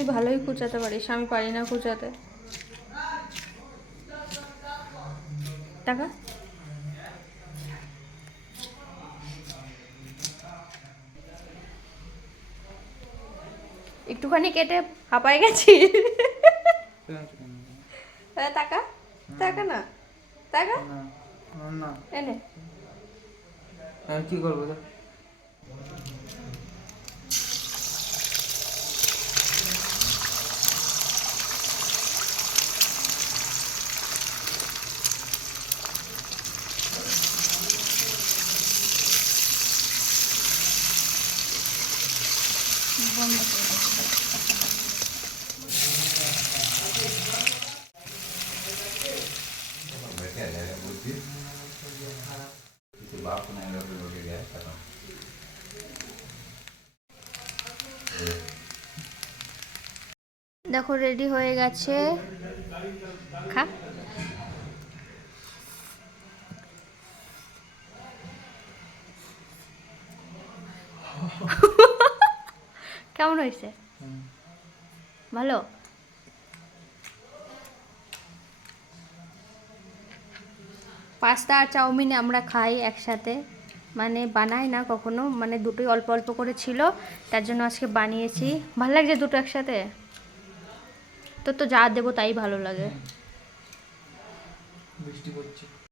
তুই ভালোই কুচাতে পারিস, আমি পারি না কুচাতে। টাকা একটুখানি কেটে হাঁপায় গেছি। টাকা টাকা না, টাকা না এনে আমি কি করবো? বন্ধ করে দে। দেখো রেডি হয়ে গেছে, খা। কেমন হয়েছে? ভালো। পাস্তা আর চাউমিন আমরা খাই একসাথে, মানে বানাই না কখনো, মানে দুটোই অল্প অল্প করে ছিল, তার জন্য আজকে বানিয়েছি। ভালো লাগছে দুটো একসাথে? তোর তো যা দেবো তাই ভালো লাগে। বৃষ্টি পড়ছে।